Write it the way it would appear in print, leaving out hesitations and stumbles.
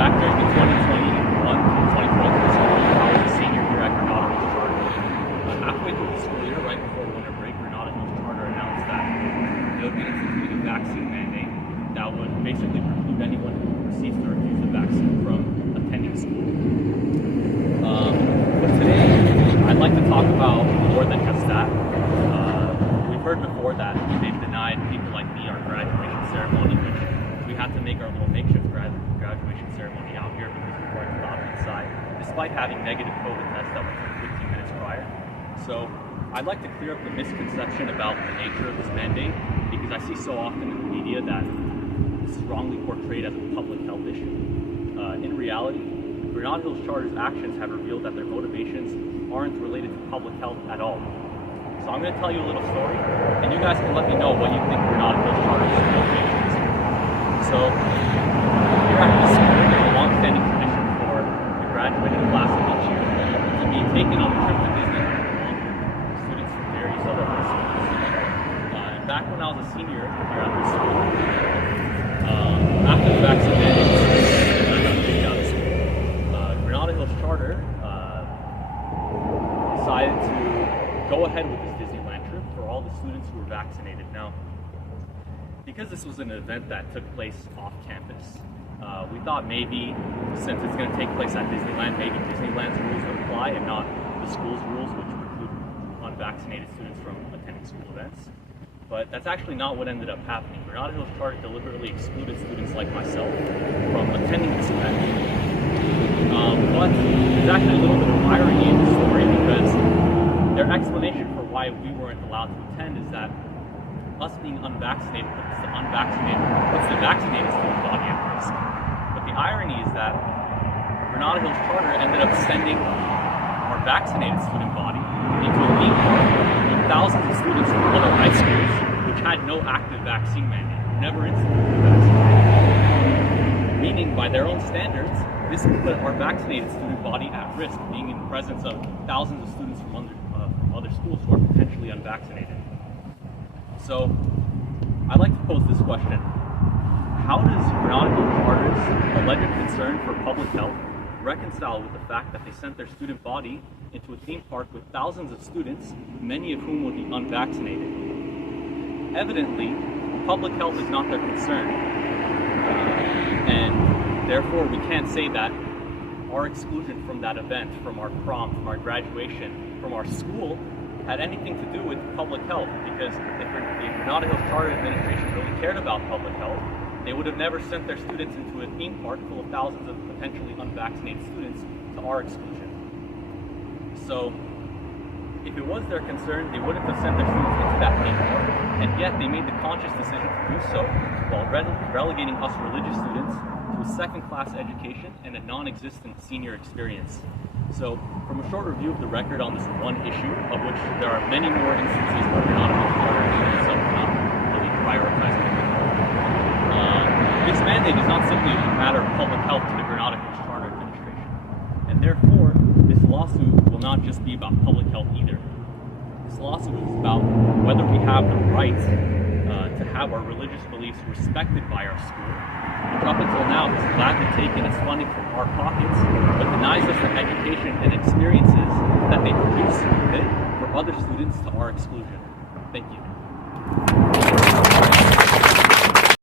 back during the 2021 to 2022 school year, I was a senior here at Granada Hills Charter. Halfway through the school year, right before winter break, Granada Hills Charter announced that they would be instituting a vaccine mandate that would basically preclude anyone who receives or refuses the vaccine from attending school. But today, I'd like to talk about more than just that. We've heard before that they've denied people like me our graduation ceremony, which we had to make our little makeshift graduation ceremony out here because we weren't allowed inside, despite having negative COVID tests that were 15 minutes prior. So I'd like to clear up the misconception about the nature of this mandate, because I see so often in the media that this is wrongly portrayed as a public health issue. In reality, Granada Hills Charter's actions have revealed that their motivations aren't related to public health at all. So I'm going to tell you a little story, and you guys can let me know what you think Granada Hills Charter's motivations are. So, here at this school, there's a long-standing tradition for the graduating class of each year to be taken on a trip to Disneyland along with students from various other high schools. And back when I was a senior here at this school, after the vaccine mandate was kicked out of school, Granada Hills Charter decided to go ahead with this Disneyland trip for all the students who were vaccinated. Now, because this was an event that took place off campus, we thought maybe, since it's going to take place at Disneyland, maybe Disneyland's rules would apply and not the school's rules, which preclude unvaccinated students from attending school events. But that's actually not what ended up happening. Granada Hills Charter deliberately excluded students like myself from attending this event. But there's actually a little bit of irony in the story, because their explanation for why we weren't allowed to attend is that us being unvaccinated puts the vaccinated student body at risk. But the irony is that Granada Hills Charter ended up sending our vaccinated student body into a theme park with thousands of students from other high schools which had no active vaccine mandate, never instituted the vaccine mandate. Meaning, by their own standards, this put our vaccinated student body at risk, being in the presence of thousands of students from other schools who are potentially unvaccinated. So, I'd like to pose this question. How does Granada Hills Charter's alleged concern for public health reconcile with the fact that they sent their student body into a theme park with thousands of students, many of whom would be unvaccinated? Evidently, public health is not their concern. And therefore, we can't say that our exclusion from that event, from our prom, from our graduation, from our school, had anything to do with public health, because if the Granada Hills Charter administration really cared about public health, they would have never sent their students into a theme park full of thousands of potentially unvaccinated students to our exclusion. So, if it was their concern, they wouldn't have sent their students into that theme park, and yet they made the conscious decision to do so while relegating us religious students to a second-class education and a non-existent senior experience. So, from a short review of the record on this one issue, of which there are many more instances where Granada Hills Charter itself not really prioritizing public health, this mandate is not simply a matter of public health to the Granada Hills Charter administration. And therefore, this lawsuit will not just be about public health either. This lawsuit is about whether we have the right to have our religious beliefs respected by our school, which up until now has gladly taken its funding from our pockets, but denies us the education and experiences that they produce for other students to our exclusion. Thank you.